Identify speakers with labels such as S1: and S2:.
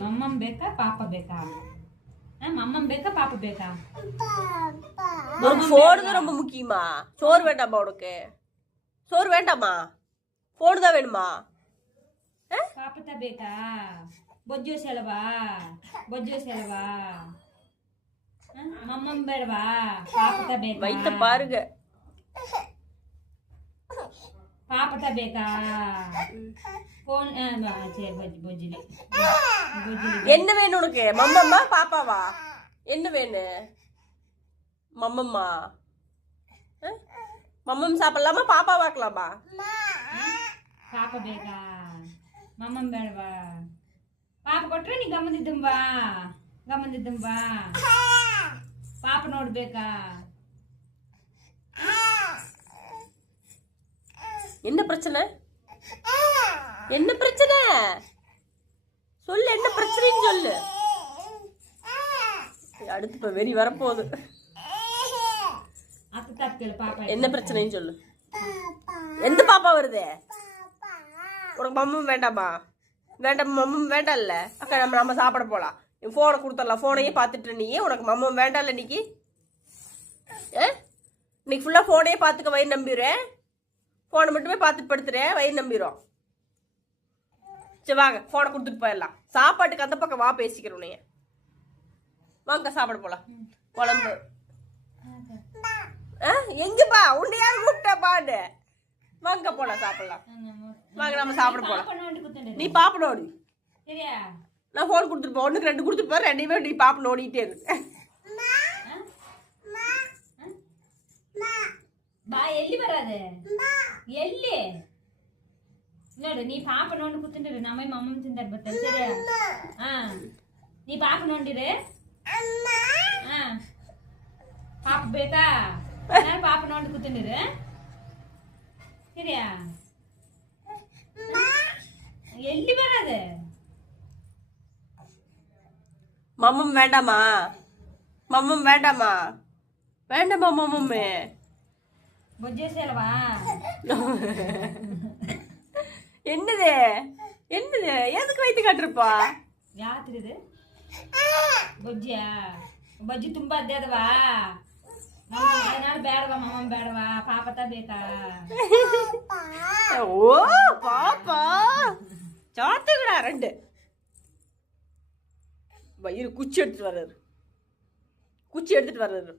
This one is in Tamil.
S1: ಮಮ್ಮಮ್ ಬೇಕಾ ಪಾಪ ಬೇಕಾ ಆ, ಮಮ್ಮಮ್ ಬೇಕಾ ಪಾಪ ಬೇಕಾ
S2: உனக்கு ஃபோன் தான் ரொம்ப முக்கியமா சோறு வேண்டாமா உனக்கு சோறு வேண்டாமா ஃபோன் தான் வேணுமா ஆ?
S1: ಪಾಪತ ಬೇಕಾ ಬೊಜ್ಜು ಸೆಲವಾ ಬೊಜ್ಜು ಸೆಲವಾ ಆ, ಮಮ್ಮಮ್ ಬೇಡವಾ ಪಾಪತ ಬೇಕಾ
S2: வயித்த பாருங்க
S1: ಪಾಪತ ಬೇಕಾ ಫೋನ್ ಆ, ಬಾ, ಸರಿ, ಬೊಜ್ಜು ಬೊಜ್ಜುಲಿ ಬೊಜ್ಜುಲಿ
S2: என்ன வேணும் உனக்கு மம்மம்மா பாப்பாவா என்ன வேணும் மம்மம்மா ஆ? மம்மம் சாப்பிடலாமா பாப்பா பார்க்கலாமா
S1: ಪಾಪ ಬೇಕಾ ಮಮ್ಮಮ್ ಬೇಡವಾ ಪಾಪ ಕೊಟ್ರೆ ನೀ ಗಮನಿದ್ದಂ ಬಾ ಗಮನಿದ್ದಂ ಬಾ ಪಾಪ ನೋಡ್ಬೇಕಾ
S2: என்ன பிரச்சனை? என்ன பிரச்சனை? சொல்லு என்ன பிரச்சனைன்னு சொல்லு. அடுத்து இப்போ வெறி வரப்போகுது. என்ன பிரச்சனைன்னு சொல்லு. எந்த பாப்பா வருது? உனக்கு மம்மும் வேண்டாமா? வேண்டாம் மம்மம் வேண்டாம்ல. அக்கா நம்ம நம்ம சாப்பிட போலாம். ஃபோனை கொடுத்துடலாம். ஃபோனையே பார்த்துட்டு நீ. உனக்கு மம்மும் வேண்டாம் இல்லை இன்னைக்கு? ஏ? இன்னைக்கு ஃபுல்லாக ஃபோனையே பார்த்துக்க வயிறு நம்பிடுறேன் ஃபோனை மட்டுமே பார்த்து படுத்துறேன். வயிறு நம்பிடும் சரி வாங்க. ஃபோனை கொடுத்துட்டு போயிடலாம். சாப்பாட்டுக்கு அந்த பக்கம் வா பேசிக்கிறோம் நீ வாங்க சாப்பிட போகலாம் குழம்பு. ஆ எங்கப்பா உன்னை யார் கூப்பிட்டப்பான்னு வாங்க போகலாம் சாப்பிடலாம். வாங்க நம்ம சாப்பிட
S1: போகலாம்
S2: நீ
S1: பாப்பனோடு
S2: நான் ஃபோன் கொடுத்துட்டு போ. ஒன்றுக்கு ரெண்டு கொடுத்துட்டு போகிறேன் ரெண்டுமே நீ பாப்பன ஓடிக்கிட்டே இருக்கு
S1: பா எள்ளி வராது. ಎಲ್ಲಿ ನೋಡು ನೀ ಪಾಪ ನೋಡಿ ಕೂತಿಂಡ್ರಿ ನಮ್ಮ ಮಮ್ಮನ್ ತಿಂದಾರ ಬರ್ತಾರೆ ಸರಿಯಾ ಹಾ ನೀ ಪಾಪ ನೋಡಿರಿ ಹಾ ಪಾಪ ಬೇಕಾ ನಾನು ಪಾಪ ನೋಡಿ ಕೂತಿಂಡ್ರಿ ಸರಿಯಾ ಎಲ್ಲಿ ಬರೋದು
S2: மம்மம் வேண்டாமா மம்மம் வேண்டாமா வேண்டாமா மம்மம்மே
S1: ಬೊಜ್ಜೇಸಿ ಅಲ್ವಾ
S2: என்னது என்னது எதுக்கு வைத்து காட்டுருப்பா
S1: ಯಾತ್ರಿದು ಬೊಜ್ಜಿಯಾ ಬಜ್ಜಿ ತುಂಬಾ ಅದ್ಯಾದವಾ ನಾನು ಬೇಡವಾ ಮಮ್ಮ ಬೇಡವಾ ಪಾಪತ ಬೇಕಾ
S2: ஓ பாப்பா சாத்துக்கடா ரெண்டு வயிறு குச்சி எடுத்துட்டு வர்றாரு குச்சி எடுத்துட்டு வர்றாரு